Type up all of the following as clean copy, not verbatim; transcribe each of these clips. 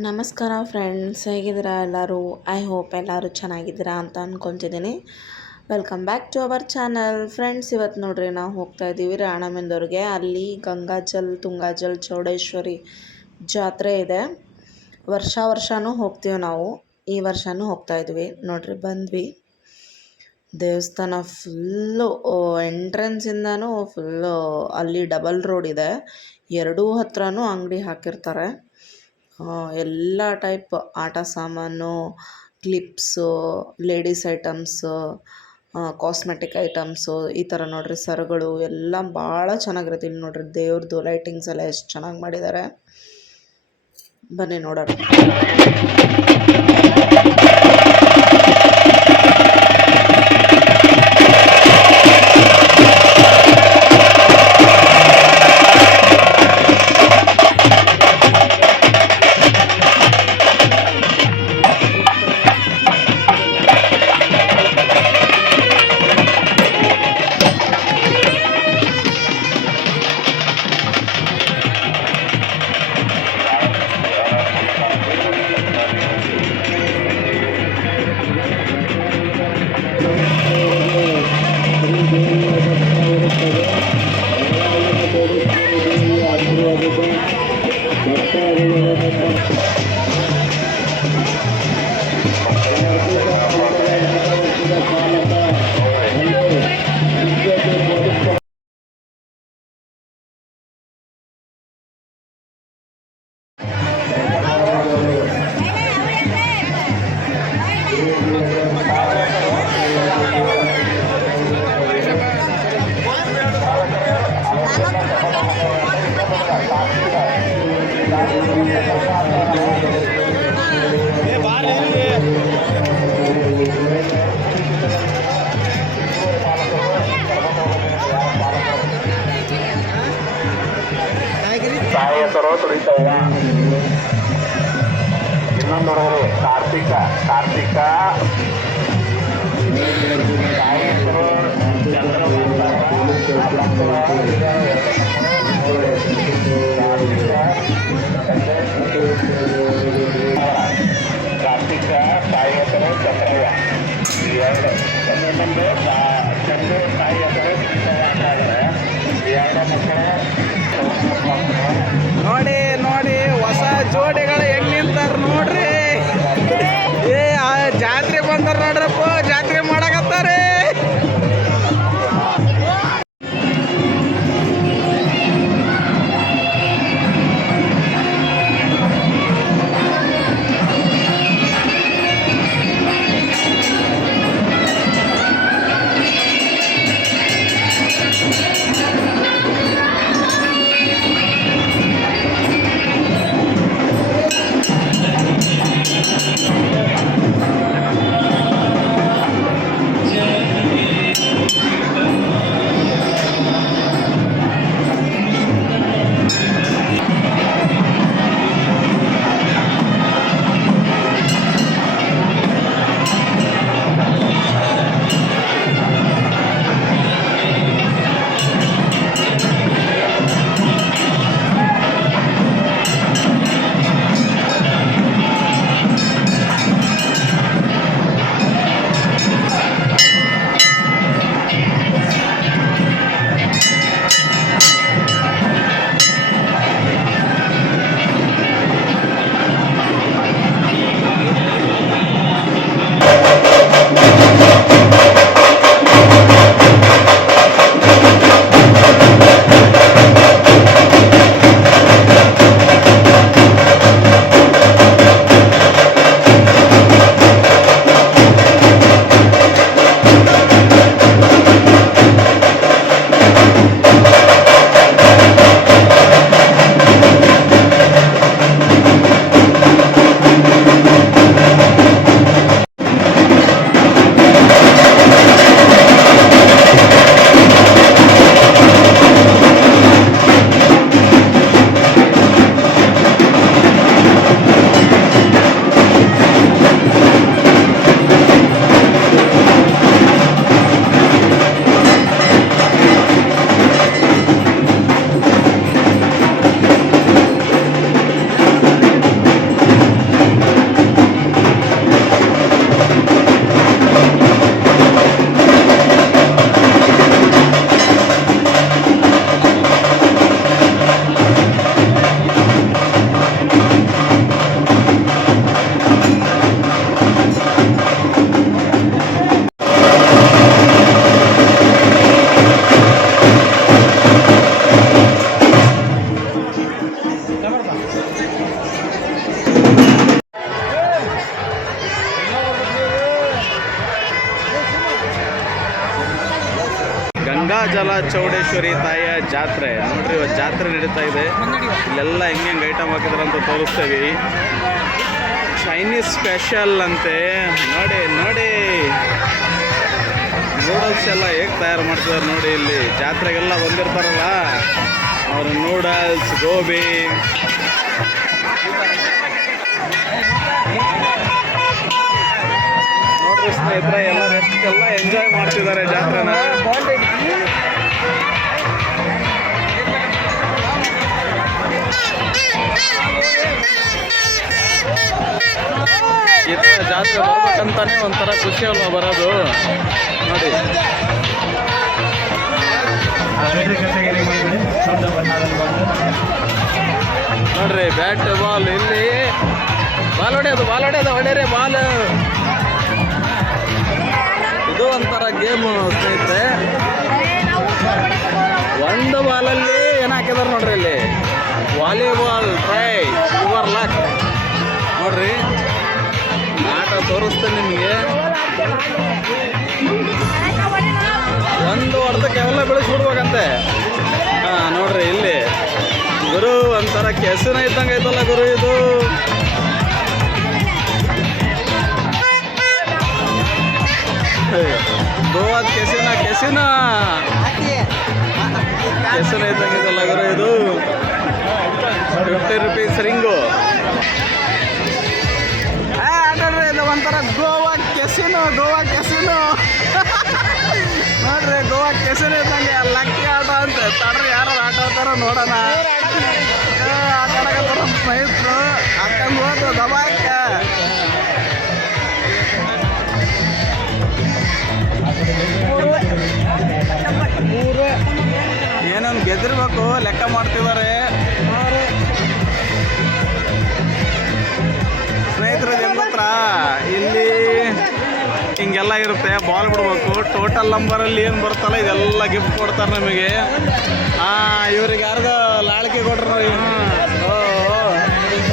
ನಮಸ್ಕಾರ ಫ್ರೆಂಡ್ಸ್, ಹೇಗಿದ್ದೀರಾ ಎಲ್ಲರೂ? ಐ ಹೋಪ್ ಎಲ್ಲರೂ ಚೆನ್ನಾಗಿದ್ದೀರಾ ಅಂತ ಅಂದ್ಕೊತಿದ್ದೀನಿ. Welcome back to our channel. Friends, ಇವತ್ತು ನೋಡ್ರಿ ನಾವು ಹೋಗ್ತಾ ಇದ್ದೀವಿ ರಾಣಮೆಂದೂರಿಗೆ. ಅಲ್ಲಿ ಗಂಗಾಜಲ್, ತುಂಗಾಜಲ್, ಚೌಡೇಶ್ವರಿ ಜಾತ್ರೆ ಇದೆ. ವರ್ಷನೂ ಹೋಗ್ತೀವಿ ನಾವು. ಈ ವರ್ಷನೂ ಹೋಗ್ತಾ ಇದ್ವಿ ನೋಡ್ರಿ. ಬಂದ್ವಿ, ದೇವಸ್ಥಾನ ಫುಲ್ಲು ಎಂಟ್ರೆನ್ಸಿಂದನೂ ಫುಲ್ಲು ಅಲ್ಲಿ ಡಬಲ್ ರೋಡ್ ಇದೆ. ಎರಡೂ ಹತ್ರನೂ ಅಂಗಡಿ ಹಾಕಿರ್ತಾರೆ. ಎಲ್ಲ ಟೈಪ್ ಆಟ ಸಾಮಾನು, clips, ladies items, cosmetic items, ಈ ಥರ ನೋಡ್ರಿ. ಸರಗಳು ಎಲ್ಲ ಭಾಳ ಚೆನ್ನಾಗಿರುತ್ತೆ. ಇಲ್ಲಿ ನೋಡ್ರಿ, ದೇವ್ರದ್ದು ಲೈಟಿಂಗ್ಸ್ ಎಲ್ಲ ಎಷ್ಟು ಚೆನ್ನಾಗಿ ಮಾಡಿದ್ದಾರೆ. ಬನ್ನಿ ನೋಡೋಣ. ಇನ್ನೊಂದು ಕಾರ್ತಿಕ ಸಾಯಿ ಹೆಸರು ಚಂದ್ರಯ್ಯ. ಈ ಎರಡು ಇನ್ನೊಂದು ಚಂದ್ರ ಸಾಯಿ ಹೆಸರು ಈ ಎರಡು ಮಕ್ಕಳು ನೋಡಿ ಹೊಸ ಜೋಡಿಗಳು ಹೆಂಗ್ ನಿಂತಾರ ನೋಡ್ರಿ. ಜಾತ್ರೆ ಬಂದಾರ ನೋಡ್ರಪ್ಪ, ಜಾತ್ರೆ ಮಾಡಕತ್ತಾರೆ. ಜಲ ಚೌಡೇಶ್ವರಿ ತಾಯಿಯ ಜಾತ್ರೆ ನೋಡ್ರಿ, ಇವತ್ತು ಜಾತ್ರೆ ನಡೀತಾ ಇದೆ. ಇಲ್ಲೆಲ್ಲ ಹೆಂಗೆ ಐಟಮ್ ಹಾಕಿದ್ರೆ ಅಂತ ತೋರಿಸ್ತೀವಿ. ಚೈನೀಸ್ ಸ್ಪೆಷಲ್ ಅಂತೆ. ನೋಡಿ ನೋಡಿ ನೂಡಲ್ಸ್ ಎಲ್ಲ ಹೇಗೆ ತಯಾರು ಮಾಡ್ತಿದ್ದಾರೆ ನೋಡಿ. ಇಲ್ಲಿ ಜಾತ್ರೆಗೆಲ್ಲ ಬಂದಿರ್ತಾರಲ್ಲ ಅವ್ರ ನೂಡಲ್ಸ್, ಗೋಬಿ. ನೋಡ್ರಿ ಸ್ನೇಹಿತರೆ, ಎಲ್ಲರೂ ಎಷ್ಟೆಲ್ಲ ಎಂಜಾಯ್ ಮಾಡ್ತಿದ್ದಾರೆ ಜಾತ್ರೆನ. ಈ ಥರ ಜಾತ್ರೆ ಬರ್ಬೇಕಂತಾನೆ ಒಂಥರ ಖುಷಿ ಅಲ್ವಾ ಬರೋದು ನೋಡಿ. ನೋಡ್ರಿ ಬ್ಯಾಟ್ ಬಾಲ್, ಇಲ್ಲಿ ಬಾಲ್ ಹೊಡೆಯೋದು ಹೊಡೆಯರೆ ಬಾಲ್. ಇದು ಒಂಥರ ಗೇಮು ಸ್ನೇಹಿತರೆ. ಒಂದು ಬಾಲಲ್ಲಿ ಏನು ಹಾಕಿದಾರೆ ನೋಡ್ರಿ, ಇಲ್ಲಿ ವಾಲಿಬಾಲ್ ಟ್ರೈ ಯುವರ್ ಲಕ್. ನೋಡ್ರಿ ಆಟ ತೋರಿಸ್ತೇನೆ ನಿಮಗೆ. ಒಂದು ಅರ್ಧಕ್ಕೆ ಅವೆಲ್ಲ ಬೆಳೆಸ್ಬಿಡ್ಬೇಕಂತೆ. ಹಾಂ ನೋಡ್ರಿ ಇಲ್ಲಿ ಗುರು ಒಂಥರ ಕೆಸಿನ ಇದ್ದಂಗೆ ಐತಲ್ಲ ಗುರು ಇದು. ಗೋವಾದ ಕೆಸಿನ ಇದ್ದಂಗೆ ಐತಲ್ಲ ಗುರು ಇದು. 50 ರೂಪೀಸ್ ರಿಂಗು. ಆಡ್ರಿ ಇದು ಒಂಥರ ಗೋವಾ ಕೆಸಿನೋ ನೋಡ್ರಿ, ಗೋವಾ ಕೆಸಿನೋ ಇದ್ದಂಗೆ ಲಕ್ಕಿ ಆಟ ಅಂತೆ. ತಡ್ರಿ ಯಾರು ಆಟ ಆಡ್ತಾರ ನೋಡೋಣ. ಆಟ ಆಡಕತ್ತಾರ ಸ್ನೇಹಿತರು, ಹಾಕೊಂಡು ಹೋದ್ರು ದಬಾಕ. ಏನೊಂದು ಗೆದ್ದಿರ್ಬೇಕು, ಲೆಕ್ಕ ಮಾಡ್ತಿದ್ದಾರೆ ಸ್ನೇಹಿತರು. ಹೆಂಗತ್ರ ಇಲ್ಲಿ ಹಿಂಗೆಲ್ಲ ಇರುತ್ತೆ. ಬಾಲ್ ಬಿಡ್ಬೇಕು. ಟೋಟಲ್ ನಂಬರಲ್ಲಿ ಏನು ಬರುತ್ತಲ್ಲ ಇದೆಲ್ಲ ಗಿಫ್ಟ್ ಕೊಡ್ತಾರೆ ನಮಗೆ. ಇವ್ರಿಗೆ ಯಾರಿಗೋ ಲಾಳಿಕೆ ಕೊಟ್ರು.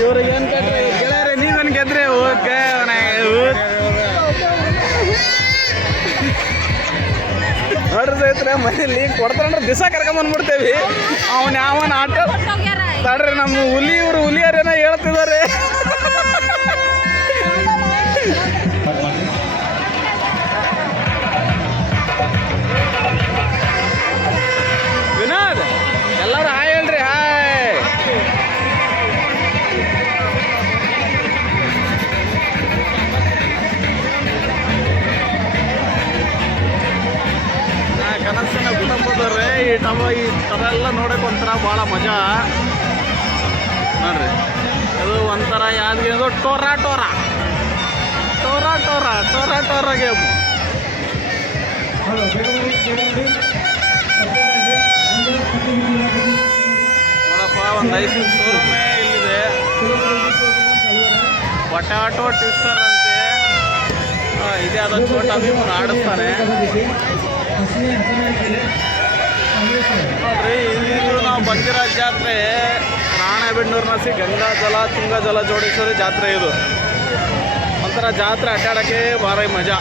ಇವ್ರಿಗೆ ಏನು ಕೊಟ್ರಿ ಗೆಳೆಯರಿ, ನೀವೇನು ಗೆದ್ರಿ? ಓಕೆ ನೋಡ್ರಿ ಸ್ನೇಹಿತರೆ, ಮನೇಲಿ ಕೊಡ್ತಾರಂದ್ರೆ ದಿವಸ ಕರ್ಕೊಂಬಂದ್ಬಿಡ್ತೇವಿ. ಅವನ ಆಟ ತಡ್ರಿ, ನಮ್ಮ ಇವರು ಹುಲಿಯರೇನೋ ಹೇಳ್ತಿದ್ದಾರೆ. ವಿನೋದ್ ಎಲ್ಲರೂ ಹಾಯ್ ಹೇಳ್ರಿ. ಹಾಯ್. ಕನಸಿನ ಕುಟುಂಬದವ್ರೆ ಈ ಥರ ಎಲ್ಲ ನೋಡೋಕೆ ಒಂಥರ ಭಾಳ ಮಜಾ ನೋಡ್ರಿ. ಅದು ಒಂಥರ ಯಾವ್ದು ಟೋರಾ ಗೇಮು. ನೋಡಪ್ಪ, ಒಂದು ಐಸ್ ಕ್ರೀಮ್ ಶೋರೂಮೇ ಇಲ್ಲಿದೆ. ಪೊಟ್ಯಾಟೊ ಟ್ವಿಸ್ಟರ್ ಅಂತೆ. ಇದೇ ಅದೊಂದು ಛೋಟಾ ಭೀಮನ್ ಆಡಿಸ್ತಾನೆ ನೋಡ್ರಿ. ಇದು ನಾವು ಬಂದಿರೋ ಜಾತ್ರೆ ರಾಣೆಬೆನ್ನೂರಿನ ಗಂಗಾಜಲ ತುಂಗಜಲ ಚೌಡೇಶ್ವರಿ ಜಾತ್ರೆ. ಇದು ಒಂಥರ ಜಾತ್ರೆ ಅಡ್ಡಾಡೋಕ್ಕೆ ಭಾರಿ ಮಜಾ.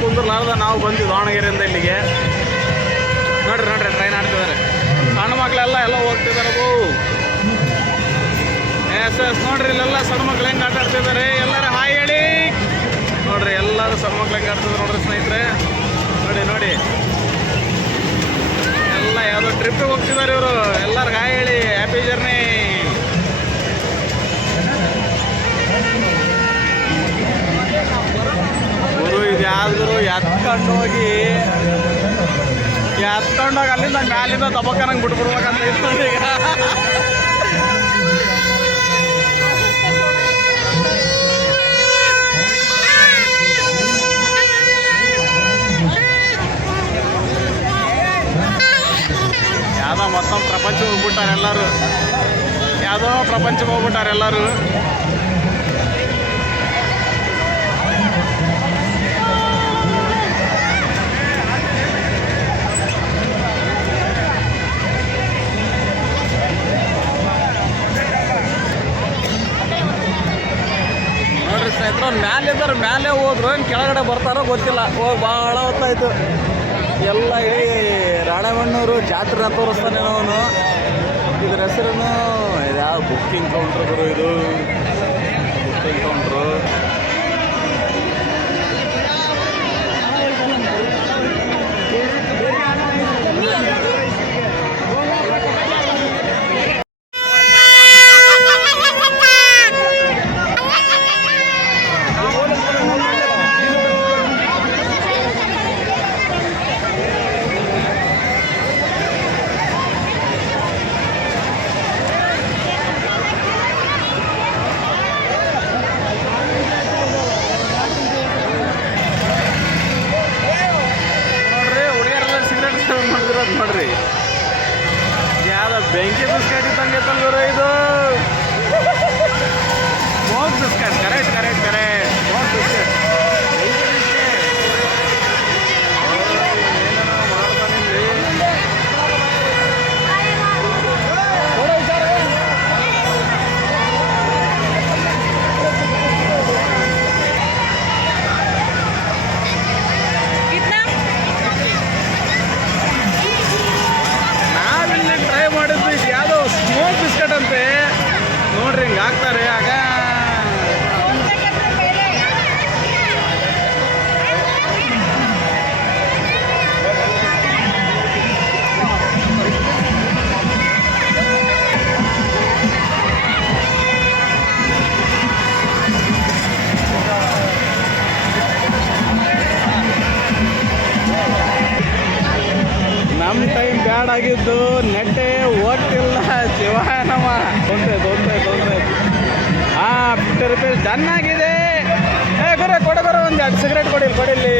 ಕುಂದ್ರಲಾರ್ದ ನಾವು ಬಂದ್ವಿ ದಾವಣಗೆರೆಯಿಂದ ಇಲ್ಲಿಗೆ. ನೋಡ್ರಿ ಟ್ರೈನ್ ಆಡ್ತಿದ್ದಾರೆ. ಸಣ್ಣ ಮಕ್ಕಳೆಲ್ಲ ಹೋಗ್ತಿದ್ದಾರೆ. ಎಸ್ ನೋಡ್ರಿ, ಇಲ್ಲೆಲ್ಲ ಸಣ್ಣ ಮಕ್ಳು ಹೆಂಗೆ ಆಟ ಆಡ್ತಿದ್ದಾರೆ. ಎಲ್ಲರೂ ಹಾಯ್ ಹೇಳಿ. ನೋಡ್ರಿ ಎಲ್ಲರೂ ಸಣ್ಣ ಮಕ್ಳು ಹೆಂಗೆ ಆಡ್ತಿದ್ದಾರೆ ನೋಡ್ರಿ ಸ್ನೇಹಿತರೆ. ನೋಡಿ ಎಲ್ಲ ಯಾವುದೋ ಟ್ರಿಪ್ಪಿಗೆ ಹೋಗ್ತಿದ್ದಾರೆ ಇವರು. ಎಲ್ಲರೂ ಹಾಯ್ ಹೇಳಿ. Happy journey. ಗುರು ಇದು ಯಾವ್ದು ಎತ್ಕೊಂಡೋಗಿ ಅಲ್ಲಿಂದ ಮ್ಯಾಲಿಂದ ದಬಕ್ಕನಂಗೆ ಬಿಟ್ಬಿಡ್ಬೇಕಂತ ಇತ್ತು ಈಗ. ಯಾವುದೋ ಮತ್ತೊಂದು ಪ್ರಪಂಚಕ್ಕೆ ಹೋಗ್ಬಿಟ್ಟಾರೆ ಎಲ್ಲರೂ. ಯಾವುದೋ ಪ್ರಪಂಚಕ್ಕೆ ಹೋಗ್ಬಿಟ್ಟಾರೆ ಎಲ್ಲರೂ. ನೋಡ್ರಿ ಸ್ನೇಹಿತರು, ಮ್ಯಾಲೆ ಹೋದ್ರು ಕೆಳಗಡೆ ಬರ್ತಾರೋ ಗೊತ್ತಿಲ್ಲ. ಹೋಗಿ ಭಾಳ ಹೊತ್ತಾಯ್ತು. ಎಲ್ಲ ಇಡೀ ರಾಣೆಬೆನ್ನೂರು ಜಾತ್ರೆ ತೋರಿಸ್ತಾನೆ ಅವನು. ಇದ್ರ ಹೆಸರು ಯಾವ ಬುಕ್ಕಿಂಗ್ ಕೌಂಟ್ರ್ ಗುರು, ಇದು ಬುಕ್ಕಿಂಗ್ ಕೌಂಟ್ರು. ನೋಡ್ರಿ ಯಾವ್ದು ಬೆಂಕಿ ಬಿಸ್ಕೆಟ್ ಇದ್ದಂಗೆ ಐತಲ್ವರ ಇದು. Smoke biscuit, correct smoke biscuit, ಬೆಂಕಿ ಬಿಸ್ಕೆಟ್. ಏನೇನೋ ಮಾಡ್ತಾನೆ ಇಲ್ಲಿ. ನಾವಿಲ್ಲಿ ಟ್ರೈ ಮಾಡಿದ್ವಿ, ಯಾವುದೋ ಸ್ಮೋಕ್ ಬಿಸ್ಕೆಟ್ ಅಂತೆ. ನೋಡ್ರಿ ಹಿಂಗೆ ಹಾಕ್ತಾರೆ. ಆಗ ನಮ್ಮ ಟೈಮ್ ಬ್ಯಾಡ್ ಆಗಿದ್ದು, ನೆಟ್ಟೆ ಓದ್ತಿಲ್ಲ. ಶಿವಾಯನಮ್ಮ ತೊಂದರೆ 50 ರೂಪಾಯಿ ಡನ್ ಆಗಿದೆ. ಕೊಡಗರ ಒಂದು 2 ಸಿಗರೇಟ್ ಕೊಡಿಲ್ಲಿ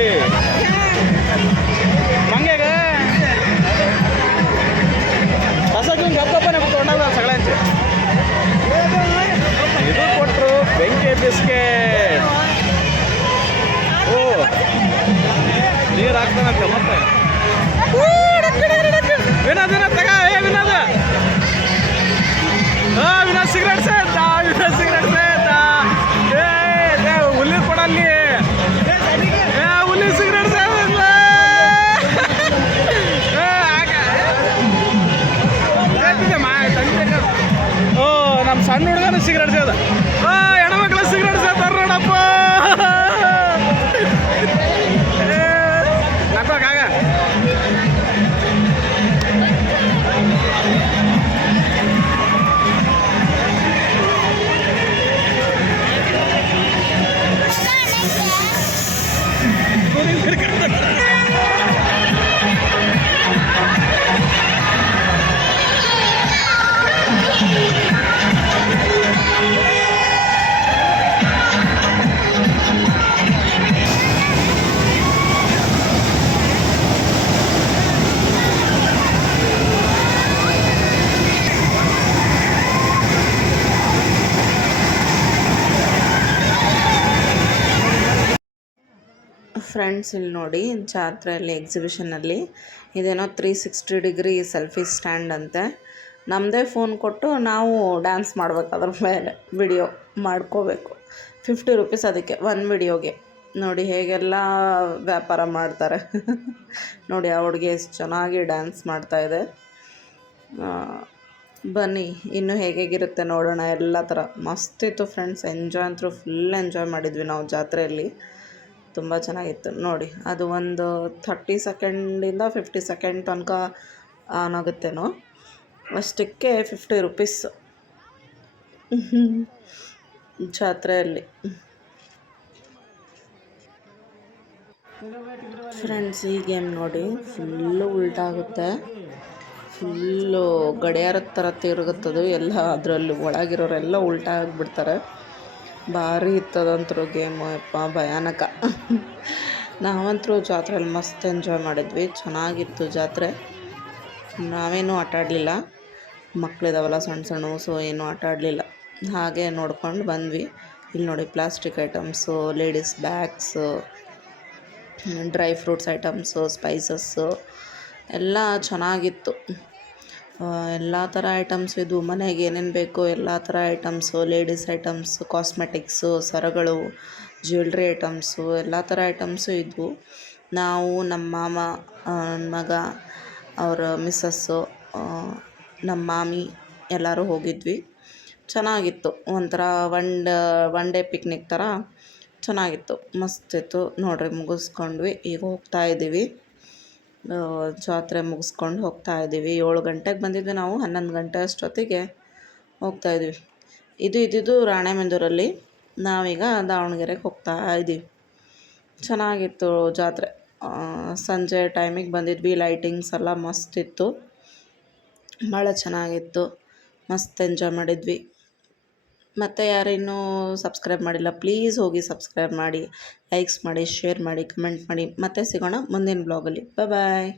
ಮಂಗೆಗ ಹೊಸಕ್ಕೆ ಗಪ್ಪನೆ ತೊಗೊಂಡಾಗ ಸಗಳಂಚೆ ಇದು ಕೊಟ್ಟರು. ಬೆಂಕಿ ಬಿಸ್ಕೆಟ್. ಓ ನೀರು ಹಾಕ್ತಾನಂತೆ ಮತ್ತೆ. ವಿನೋದ್ ತಗ, ವಿನೋದ್ ಸಿಗರೇಟ್ ಸೇತಾ, ಹುಲಿ ಕೊಡಲ್ಲಿ ಹುಲಿ ಸಿಗರೇಟ್ ಸೇದಿಲ್ಲ. ಓ ನಮ್ಮ ಸಣ್ಣ ಹುಡುಗನ ಸಿಗರೇಟ್ ಸೇದ. ಹೆಣ್ಮಕ್ಳ ಸಿಗರೇಟ್ ಸೇತಾರ ನೋಡಪ್ಪ. ನಕ್ಕಾಗ ಫ್ರೆಂಡ್ಸ್ ಇಲ್ಲಿ ನೋಡಿ, ಜಾತ್ರೆಯಲ್ಲಿ ಎಕ್ಸಿಬಿಷನಲ್ಲಿ ಇದೇನೋ 360 ಡಿಗ್ರಿ ಸೆಲ್ಫಿ ಸ್ಟ್ಯಾಂಡ್ ಅಂತೆ. ನಮ್ಮದೇ ಫೋನ್ ಕೊಟ್ಟು ನಾವು ಡ್ಯಾನ್ಸ್ ಮಾಡ್ಬೇಕು, ಅದ್ರ ಮೇಲೆ ವಿಡಿಯೋ ಮಾಡ್ಕೋಬೇಕು. 50 ರೂಪೀಸ್ ಅದಕ್ಕೆ ಒಂದು ವಿಡಿಯೋಗೆ. ನೋಡಿ ಹೇಗೆಲ್ಲ ವ್ಯಾಪಾರ ಮಾಡ್ತಾರೆ. ನೋಡಿ ಆ ಹುಡುಗಿ ಎಷ್ಟು ಚೆನ್ನಾಗಿ ಡ್ಯಾನ್ಸ್ ಮಾಡ್ತಾಯಿದೆ. ಬನ್ನಿ ಇನ್ನೂ ಹೇಗಿರುತ್ತೆ ನೋಡೋಣ. ಎಲ್ಲ ಥರ ಮಸ್ತಿತ್ತು ಫ್ರೆಂಡ್ಸ್. ಎಂಜಾಯ್ ಅಂತೂ ಫುಲ್ ಎಂಜಾಯ್ ಮಾಡಿದ್ವಿ ನಾವು ಜಾತ್ರೆಯಲ್ಲಿ. ತುಂಬ ಚೆನ್ನಾಗಿತ್ತು ನೋಡಿ. ಅದು ಒಂದು 30 ಸೆಕೆಂಡಿಂದ 50 ಸೆಕೆಂಡ್ ತನಕ ಆನ್ ಆಗುತ್ತೇನೋ, ಅಷ್ಟಕ್ಕೆ 50 ರೂಪೀಸ್ ಜಾತ್ರೆಯಲ್ಲಿ. ಫ್ರೆಂಡ್ಸ್ ಈ ಗೇಮ್ ನೋಡಿ, ಫುಲ್ಲು ಉಲ್ಟಾಗುತ್ತೆ. ಫುಲ್ಲು ಗಡಿಯಾರದ ಥರ ತಿರುಗುತ್ತದು ಎಲ್ಲ. ಅದರಲ್ಲಿ ಒಳಗಿರೋರೆಲ್ಲ ಉಲ್ಟಾ ಆಗಿಬಿಡ್ತಾರೆ. ಭಾರಿ ಇತ್ತದಂತರೂ ಗೇಮು, ಯಪ್ಪ ಭಯಾನಕ. ನಾವಂತರೂ ಜಾತ್ರೆಯಲ್ಲಿ ಮಸ್ತ್ ಎಂಜಾಯ್ ಮಾಡಿದ್ವಿ. ಚೆನ್ನಾಗಿತ್ತು ಜಾತ್ರೆ. ನಾವೇನೂ ಆಟ ಆಡಲಿಲ್ಲ, ಮಕ್ಕಳಿದಾವಲ್ಲ ಸಣ್ಣ ಸೊ ಏನೂ ಆಟ ಆಡಲಿಲ್ಲ, ಹಾಗೆ ನೋಡ್ಕೊಂಡು ಬಂದ್ವಿ. ಇಲ್ಲಿ ನೋಡಿ plastic items, ladies bags, dry fruits items, spices ಎಲ್ಲ ಚೆನ್ನಾಗಿತ್ತು. ಎಲ್ಲ ಥರ ಐಟಮ್ಸ್ ಇದ್ವು. ಮನೆಗೆ ಏನೇನು ಬೇಕೋ ಎಲ್ಲ ಥರ ಐಟಮ್ಸು, ಲೇಡೀಸ್ ಐಟಮ್ಸು, ಕಾಸ್ಮೆಟಿಕ್ಸು, ಸರಗಳು, ಜ್ಯುವೆಲ್ರಿ ಐಟಮ್ಸು ಎಲ್ಲ ಥರ ಐಟಮ್ಸು ಇದ್ವು. ನಾವು ನಮ್ಮ ಮಾಮ ಮಗ ಅವರ ಮಿಸ್ಸಸ್ಸು ನಮ್ಮ ಮಾಮಿ ಎಲ್ಲರೂ ಹೋಗಿದ್ವಿ. ಚೆನ್ನಾಗಿತ್ತು. ಒಂಥರ ಒನ್ ಡೇ ಪಿಕ್ನಿಕ್ ಥರ ಚೆನ್ನಾಗಿತ್ತು, ಮಸ್ತಿತ್ತು ನೋಡ್ರಿ. ಮುಗಿಸ್ಕೊಂಡ್ವಿ, ಈಗ ಹೋಗ್ತಾ ಇದ್ದೀವಿ. ಜಾತ್ರೆ ಮುಗಿಸ್ಕೊಂಡು ಹೋಗ್ತಾ ಇದ್ದೀವಿ. 7 ಗಂಟೆಗೆ ಬಂದಿದ್ವಿ ನಾವು, 11 ಗಂಟೆ ಅಷ್ಟೊತ್ತಿಗೆ ಹೋಗ್ತಾ ಇದ್ವಿ. ಇದ್ದಿದ್ದು ರಾಣೆಬೆನ್ನೂರಲ್ಲಿ, ನಾವೀಗ ದಾವಣಗೆರೆಗೆ ಹೋಗ್ತಾ ಇದ್ದೀವಿ. ಚೆನ್ನಾಗಿತ್ತು ಜಾತ್ರೆ. ಸಂಜೆ ಟೈಮಿಗೆ ಬಂದಿದ್ವಿ. ಲೈಟಿಂಗ್ಸ್ ಎಲ್ಲ ಮಸ್ತಿತ್ತು, ಭಾಳ ಚೆನ್ನಾಗಿತ್ತು. ಮಸ್ತ್ ಎಂಜಾಯ್ ಮಾಡಿದ್ವಿ. ಮತ್ತು ಯಾರಿನ್ನೂ ಸಬ್ಸ್ಕ್ರೈಬ್ ಮಾಡಿಲ್ಲ, ಪ್ಲೀಸ್ ಹೋಗಿ ಸಬ್ಸ್ಕ್ರೈಬ್ ಮಾಡಿ, ಲೈಕ್ಸ್ ಮಾಡಿ, ಶೇರ್ ಮಾಡಿ, ಕಮೆಂಟ್ ಮಾಡಿ. ಮತ್ತೆ ಸಿಗೋಣ ಮುಂದಿನ ಬ್ಲಾಗಲ್ಲಿ. ಬಾಯ್.